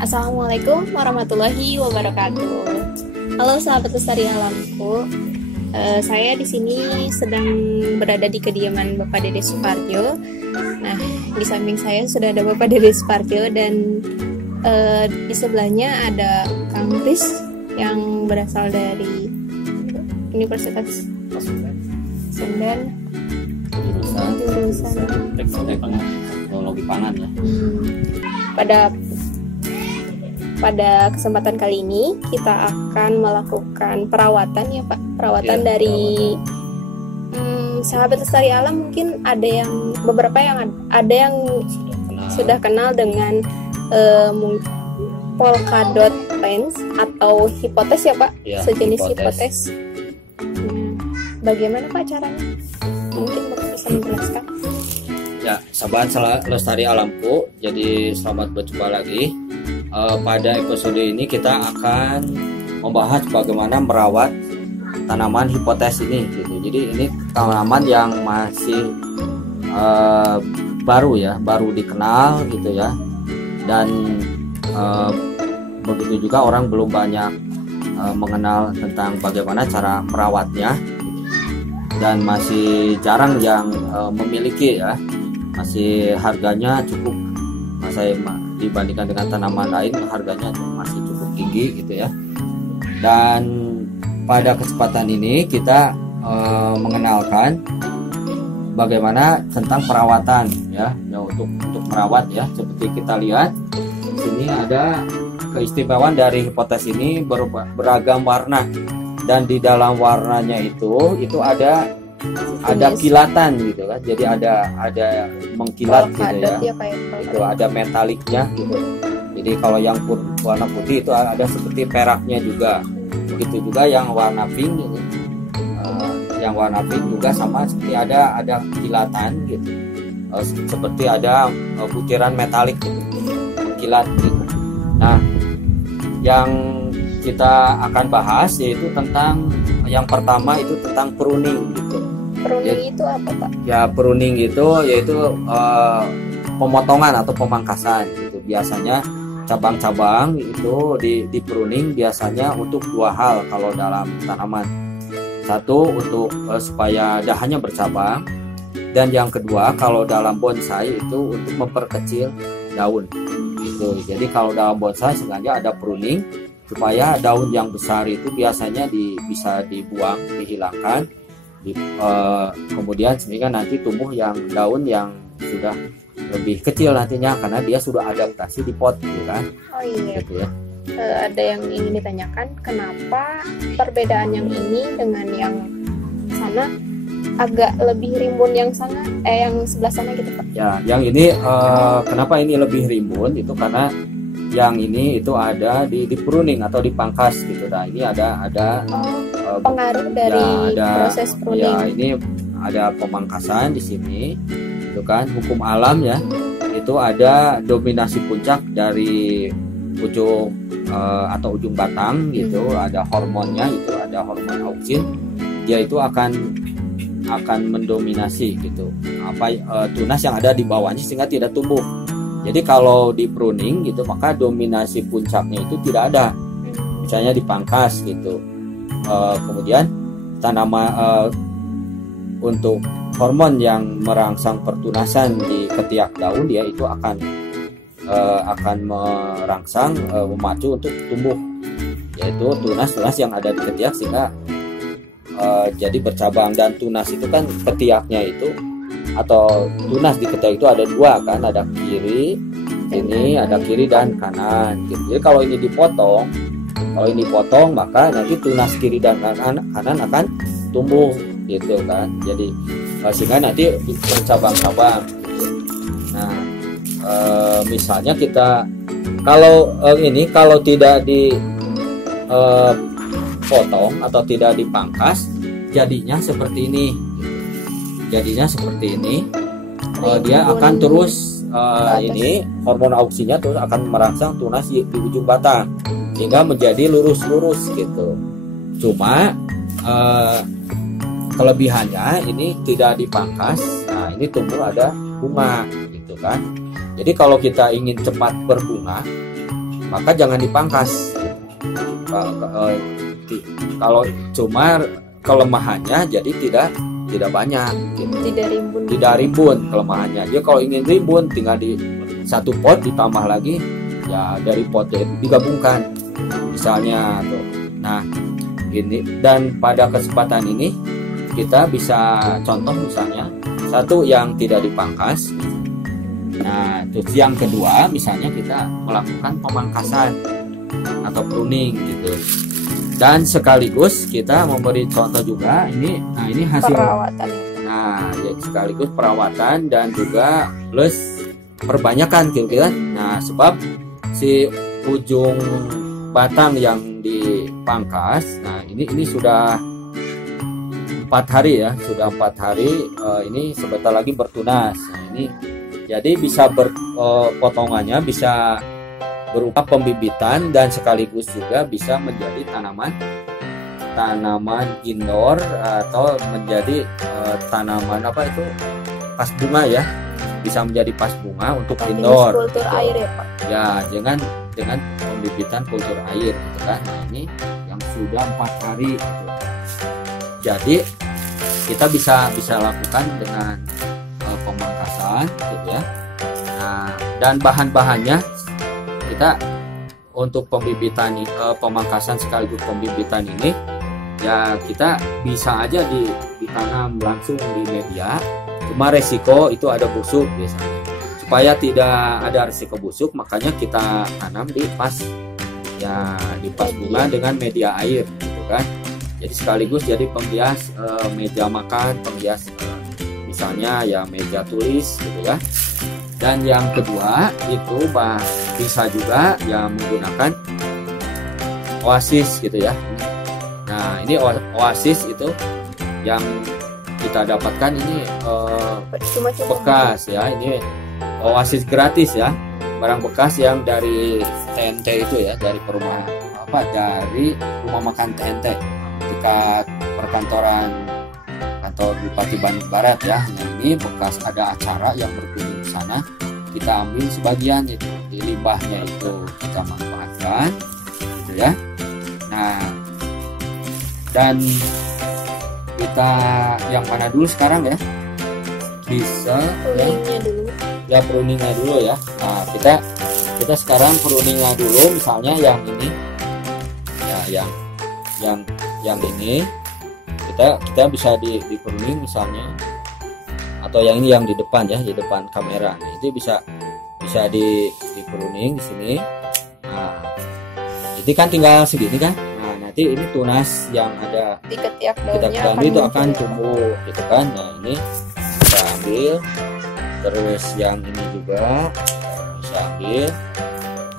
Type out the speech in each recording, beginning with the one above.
Assalamualaikum warahmatullahi wabarakatuh. Halo sahabat lestari alamku. Saya di sini sedang berada di kediaman Bapak Dede Suparjo. Nah, di samping saya sudah ada Bapak Dede Suparjo dan di sebelahnya ada Kang Kris yang berasal dari Universitas Senden. Jurusan teknologi pangan ya. Pada kesempatan kali ini kita akan melakukan perawatan ya Pak, perawatan dari sahabat lestari alam. Mungkin ada yang beberapa yang sudah kenal dengan polkadot lens atau hipotes ya Pak, ya, sejenis hipotes. Bagaimana Pak caranya? Mungkin Bapak bisa menjelaskan. Ya, sahabat lestari alamku, jadi selamat berjumpa lagi. Pada episode ini kita akan membahas bagaimana merawat tanaman hipotes ini gitu. Jadi ini tanaman yang masih baru dikenal gitu ya. Dan begitu juga orang belum banyak mengenal tentang bagaimana cara merawatnya. Dan masih jarang yang memiliki ya. Masih harganya cukup dibandingkan dengan tanaman lain, harganya masih cukup tinggi gitu ya. Dan pada kesempatan ini kita mengenalkan bagaimana tentang perawatan ya untuk merawat ya. Seperti kita lihat di sini ada keistimewaan dari hipotes ini beragam warna, dan di dalam warnanya itu ada kilatan gitu kan. Jadi ada mengkilat gitu ya. Itu ada metaliknya gitu. Jadi kalau yang warna putih itu ada seperti peraknya juga. Begitu juga yang warna pink gitu. Yang warna pink juga sama seperti ada kilatan gitu. Seperti ada butiran metalik gitu. Mengkilat gitu. Nah, yang kita akan bahas yaitu tentang yang pertama itu tentang pruning gitu. Pruning itu apa Pak? Ya, pruning itu yaitu pemotongan atau pemangkasan gitu. Biasanya cabang-cabang itu di pruning biasanya untuk dua hal kalau dalam tanaman. Satu untuk supaya dahannya bercabang, dan yang kedua kalau dalam bonsai itu untuk memperkecil daun gitu. Jadi kalau dalam bonsai sengaja ada pruning supaya daun yang besar itu biasanya bisa dibuang, dihilangkan, kemudian sehingga nanti tumbuh daun yang sudah lebih kecil nantinya karena dia sudah adaptasi di pot gitu kan. Oh iya. Gitu ya. Ada yang ingin ditanyakan, kenapa perbedaan yang ini dengan yang sana agak lebih rimbun yang sebelah sana gitu Pak? Ya, yang ini kenapa ini lebih rimbun itu karena yang ini itu ada di pruning atau dipangkas gitu. Nah, ini ada pengaruh dari proses pruning. Ya, ini ada pemangkasan di sini. Itu kan hukum alam ya. Itu ada dominasi puncak dari ujung atau ujung batang gitu. Ada hormonnya, itu ada hormon auksin. Dia itu akan mendominasi gitu. Tunas yang ada di bawahnya sehingga tidak tumbuh. Jadi kalau di pruning gitu maka dominasi puncaknya itu tidak ada, misalnya dipangkas gitu. Kemudian tanaman untuk hormon yang merangsang pertunasan di ketiak daun dia itu akan merangsang memacu untuk tumbuh, yaitu tunas yang ada di ketiak sehingga jadi bercabang. Dan tunas itu kan ketiaknya itu atau tunas di ketiak itu ada dua kan, ada kiri dan kanan gitu. Jadi kalau ini dipotong maka nanti tunas kiri dan kanan akan tumbuh gitu kan. Jadi sehingga nanti bercabang-cabang gitu. Nah, misalnya kita kalau tidak dipotong atau tidak dipangkas jadinya seperti ini. Dia akan terus ini hormon auksinya terus akan merangsang tunas di ujung batang sehingga menjadi lurus-lurus gitu. Cuma kelebihannya ini tidak dipangkas. Nah, ini tumbuh ada bunga gitu kan. Jadi kalau kita ingin cepat berbunga maka jangan dipangkas. Kalau cuma kelemahannya jadi tidak banyak gitu. Tidak rimbun kelemahannya. Jadi kalau ingin rimbun tinggal di satu pot ditambah lagi ya dari potnya digabungkan misalnya tuh. Nah ini, dan pada kesempatan ini kita bisa contoh misalnya satu yang tidak dipangkas. Nah terus yang kedua misalnya kita melakukan pemangkasan atau pruning gitu. Dan sekaligus kita memberi contoh juga ini. Nah ini hasil perawatan. Nah ya sekaligus perawatan dan juga plus perbanyakan gitu kan. Nah sebab si ujung batang yang dipangkas, nah ini sudah 4 hari ya, sudah 4 hari. Ini sebentar lagi bertunas. Nah ini jadi bisa potongannya bisa berupa pembibitan dan sekaligus juga bisa menjadi tanaman indoor atau menjadi tanaman apa itu pas bunga ya, bisa menjadi pas bunga untuk indoor kultur gitu. Air ya Pak Ya dengan pembibitan kultur air gitu kan. Nah ini yang sudah 4 hari gitu. Jadi kita bisa lakukan dengan pemangkasan gitu ya. Nah dan bahan-bahannya kita untuk pembibitan pemangkasan sekaligus pembibitan ini ya kita bisa aja ditanam langsung di media. Cuma resiko itu ada busuk biasanya. Supaya tidak ada resiko busuk makanya kita tanam di pas bunga dengan media air gitu kan. Jadi sekaligus jadi penghias meja makan, penghias misalnya ya meja tulis gitu ya. Dan yang kedua itu bisa juga yang menggunakan oasis gitu ya. Nah ini oasis itu yang kita dapatkan ini bekas ya, ini oasis gratis ya, barang bekas yang dari TNT itu ya, dari dari rumah makan TNT dekat perkantoran kantor Bupati Bandung Barat ya. Nah ini bekas ada acara yang berkunjung di sana, kita ambil sebagian itu di limbahnya itu kita manfaatkan gitu ya. Nah dan kita yang mana dulu sekarang ya, bisa ya pruningnya dulu ya. Nah kita sekarang pruningnya dulu, misalnya yang ini ya yang ini kita bisa di pruning misalnya, atau yang ini yang di depan ya, di depan kamera. Nah itu bisa di pruning di sini. Nah jadi kan tinggal segini kan. Nah nanti ini tunas yang ada di ketiak daunnya itu akan tumbuh gitu kan. Nah ini kita ambil, terus yang ini juga bisa ambil,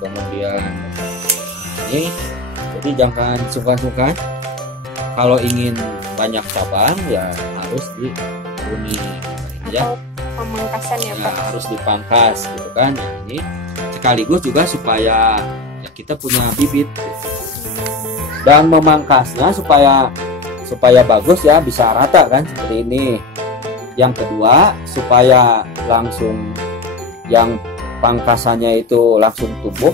kemudian ini. Jadi jangan sungkan-sungkan kalau ingin banyak cabang ya harus di pruning ya, pemangkasan ya Pak, harus dipangkas gitu kan. Nah ini sekaligus juga supaya ya kita punya bibit gitu. Dan memangkasnya supaya bagus ya, bisa rata kan seperti ini. Yang kedua supaya langsung yang pangkasannya itu langsung tumbuh,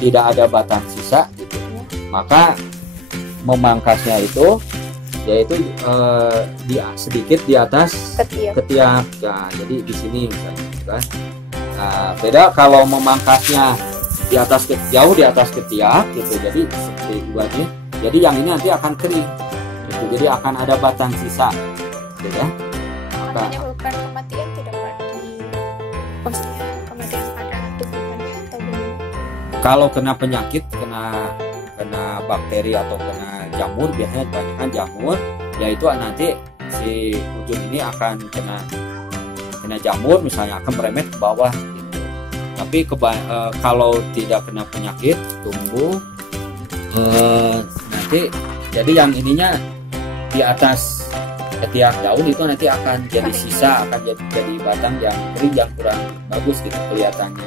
tidak ada batang sisa gitu. Maka memangkasnya itu yaitu sedikit di atas ketiak ya, jadi di sini misalnya gitu kan. Nah beda kalau memangkasnya di atas jauh di atas ketiak gitu, jadi seperti buatnya, jadi yang ini nanti akan kering gitu, jadi akan ada batang sisa gitu ya. Menyebabkan kematian tidak kematian pada tumbuhannya atau belum? Kalau kena penyakit, kena bakteri atau kena jamur, biasanya kebanyakan jamur, yaitu nanti si ujung ini akan kena jamur misalnya, akan merembet ke bawah gitu. Tapi kalau tidak kena penyakit tumbuh nanti jadi yang ininya di atas ketiak daun itu nanti akan jadi sisa, akan jadi batang yang kering yang kurang bagus gitu kelihatannya.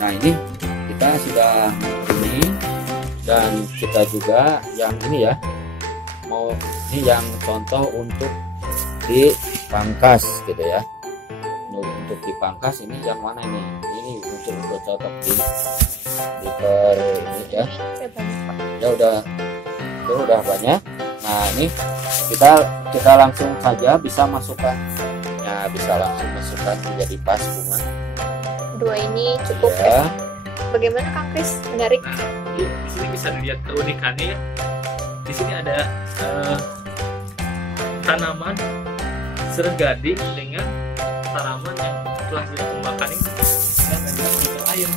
Nah ini kita sudah ini, dan kita juga yang ini ya, ini yang contoh untuk dipangkas gitu ya. Untuk dipangkas ini yang mana ini? Ini untuk cocok diper ini ya. Ya udah banyak. Nah ini kita langsung saja bisa masukkan. Ya bisa langsung masukkan menjadi vas bunga. Dua ini cukup Ya. Bagaimana Kang Kris? Menarik. Nah, di sini bisa dilihat keunikannya ya. Di sini ada tanaman sereng gading dengan tanaman yang telah dikembangkan ini dan ada filter air.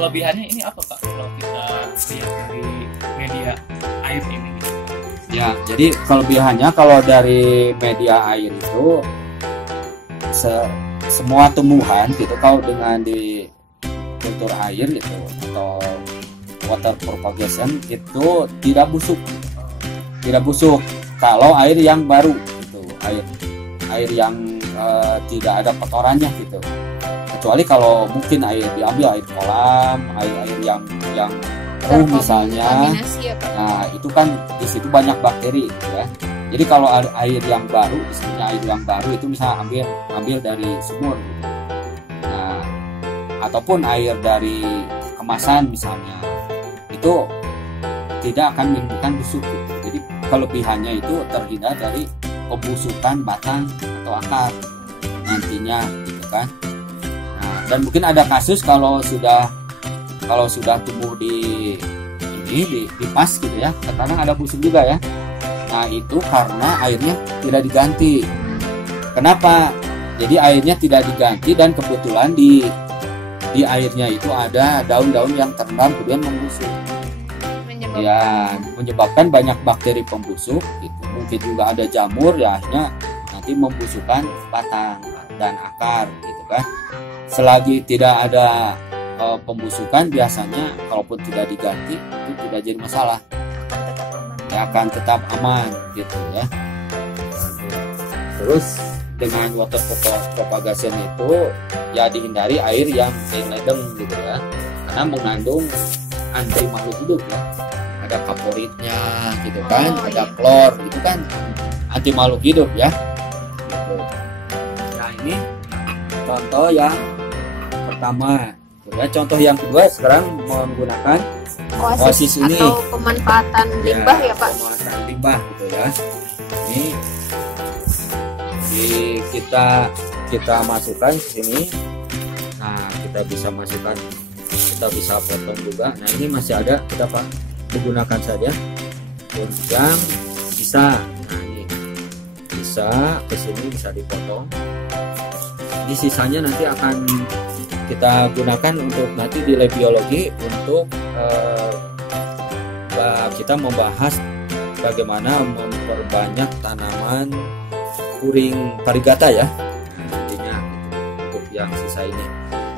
Kelebihannya ini apa Pak kalau kita lihat dari media air ini? Gitu? Ya, jadi kelebihannya kalau dari media air itu semua tumbuhan gitu kalau dengan di kultur air gitu atau water propagation itu tidak busuk kalau air yang baru gitu, air yang tidak ada kotorannya gitu, kecuali kalau mungkin air diambil air kolam, air yang keruh misalnya. Nah itu kan di situ banyak bakteri gitu ya. Jadi kalau air yang baru, misalnya air yang baru itu misalnya ambil dari sumur gitu. Nah ataupun air dari kemasan misalnya, itu tidak akan menimbulkan busuk gitu. Jadi kelebihannya itu terhindar dari pembusukan batang atau akar nantinya gitu kan. Nah, dan mungkin ada kasus kalau sudah tumbuh di vas gitu ya, kadang ada busuk juga ya. Nah itu karena airnya tidak diganti. Kenapa? Jadi airnya tidak diganti dan kebetulan di airnya itu ada daun-daun yang terendam kemudian membusuk. Ya, menyebabkan banyak bakteri pembusuk gitu. Mungkin juga ada jamur ya, akhirnya nanti membusukkan batang dan akar gitu kan. Selagi tidak ada pembusukan, biasanya kalaupun tidak diganti itu tidak jadi masalah. Ya, akan tetap aman gitu ya. Terus dengan water propagation itu ya dihindari air yang ledeng gitu ya, karena mengandung anti makhluk hidup ya. Ada kaporitnya gitu kan, ada klor gitu kan, anti makhluk hidup ya gitu. Nah ini contoh yang pertama ya. Contoh yang kedua sekarang menggunakan oasis ini atau pemanfaatan limbah ya Pak. Pemanfaatan limbah gitu ya. Ini kita masukkan ke sini. Nah kita bisa masukkan, kita bisa potong juga. Nah ini masih ada, kita gunakan saja yang bisa. Nah ini bisa ke sini, bisa dipotong. Ini sisanya nanti akan kita gunakan untuk nanti di lab biologi untuk kita membahas bagaimana memperbanyak tanaman kuring varigata ya. Nantinya untuk yang sisa ini.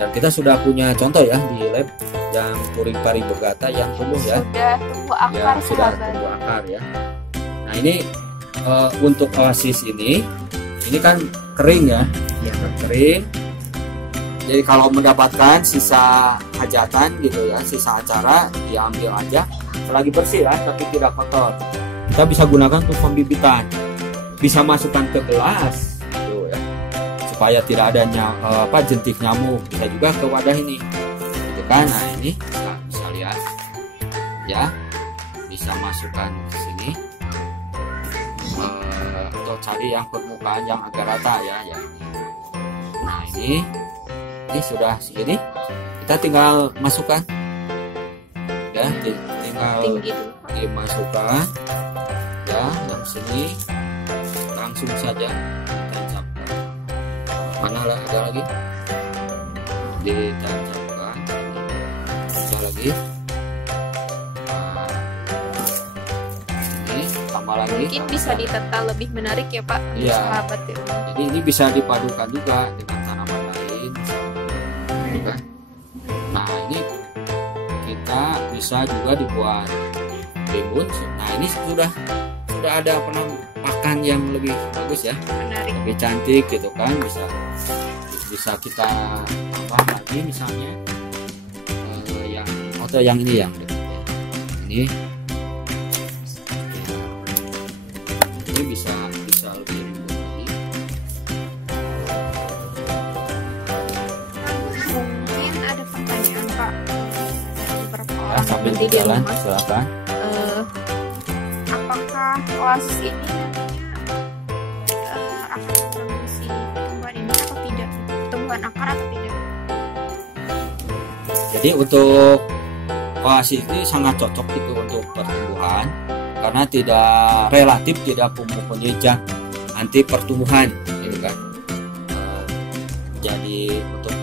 Dan kita sudah punya contoh ya di lab yang kuring varigata yang tumbuh ya. Sudah tumbuh akar, ya, sudah tumbuh akar ya. Nah ini untuk oasis ini kan kering ya, kering. Jadi kalau mendapatkan sisa hajatan gitu ya, sisa acara diambil aja, selagi bersih ya, tapi tidak kotor. Kita bisa gunakan untuk pembibitan, bisa masukkan ke gelas, gitu ya, supaya tidak adanya jentik nyamuk. Bisa juga ke wadah ini, gitu kan? Nah ini bisa lihat, ya, bisa masukkan ke sini, atau cari yang permukaan yang agak rata ya. Nah ini sudah segini, kita tinggal masukkan ya, tinggal dimasukkan ya, yang sini langsung saja ditancapkan. Mana ada lagi, ditancapkan, bisa lagi. Nah, ini tambah lagi, mungkin bisa ditata lebih menarik ya Pak ya. Sahabat ya. Jadi ini bisa dipadukan juga dengan tanaman lain kan. Nah ini kita bisa juga dibuat timun. Nah ini sudah ada penampakan yang lebih bagus ya, menarik, lebih cantik gitu kan. Bisa kita tambah lagi misalnya yang ini yang ini bisa lebih rimbun lagi. Mungkin ada pertanyaan Pak, sambil nanti di jalan, rumah. silakan. Apakah Oasis ini akan memproduksi pertumbuhan ini atau tidak? Pertumbuhan akar atau tidak? Jadi untuk Oasis ini sangat cocok gitu untuk pertumbuhan karena relatif tidak mempunyai zat anti pertumbuhan gitu kan. Jadi untuk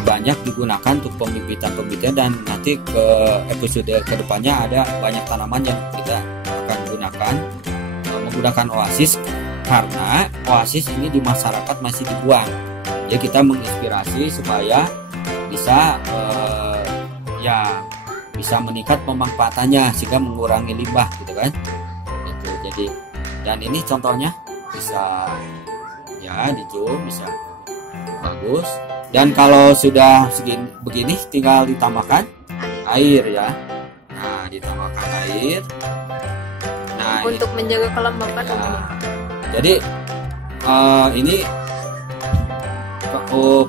banyak digunakan untuk pembibitan dan nanti ke episode kedepannya ada banyak tanaman yang kita akan gunakan menggunakan Oasis karena Oasis ini di masyarakat masih dibuang. Jadi kita menginspirasi supaya bisa bisa meningkat pemanfaatannya sehingga mengurangi limbah gitu kan. Itu jadi dan ini contohnya bisa ya di zoom bisa bagus. Dan kalau sudah begini tinggal ditambahkan air ya. Nah, ditambahkan air. Nah, untuk menjaga kelembapan. Ya. Jadi ini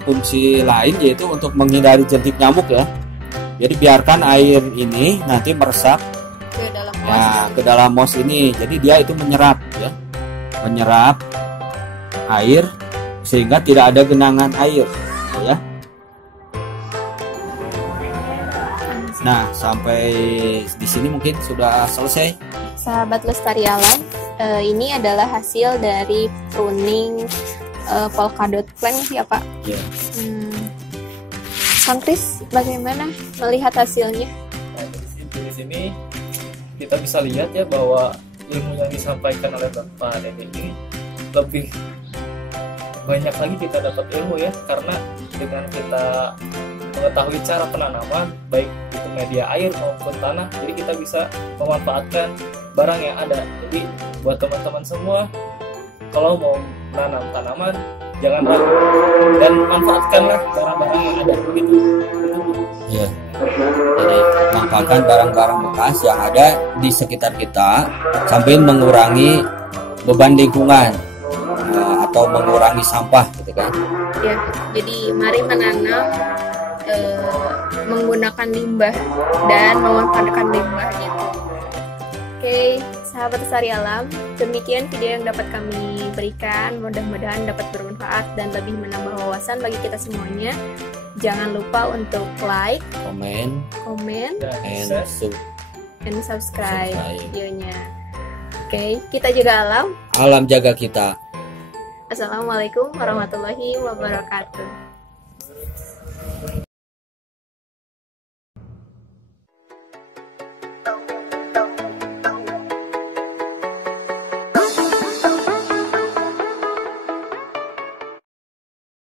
fungsi lain yaitu untuk menghindari jentik nyamuk ya. Jadi biarkan air ini nanti meresap ke dalam mos ini. Jadi dia itu menyerap ya. Menyerap air sehingga tidak ada genangan air. Ya. Nah, sampai di sini mungkin sudah selesai. Sahabat Lestari Alam, ini adalah hasil dari pruning polkadot plant ya Pak. Ya. Kang Kris, bagaimana melihat hasilnya? Nah, di sini kita bisa lihat ya bahwa ilmu yang disampaikan oleh Bapak Dede ini lebih banyak lagi kita dapat ilmu ya, karena dengan kita mengetahui cara penanaman baik itu media air maupun tanah, jadi kita bisa memanfaatkan barang yang ada. Jadi buat teman-teman semua, kalau mau menanam tanaman jangan ragu dan manfaatkanlah barang-barang yang ada gitu. Ya. Jadi manfaatkan barang-barang bekas yang ada di sekitar kita sambil mengurangi beban lingkungan atau mengurangi sampah gitu kan. Ya, jadi mari menanam menggunakan limbah dan memanfaatkan limbah gitu. Oke, sahabat Lestari Alam, demikian video yang dapat kami berikan. Mudah-mudahan dapat bermanfaat dan lebih menambah wawasan bagi kita semuanya. Jangan lupa untuk like, Komen, and subscribe videonya. Oke, kita juga alam jaga kita. Assalamualaikum warahmatullahi wabarakatuh.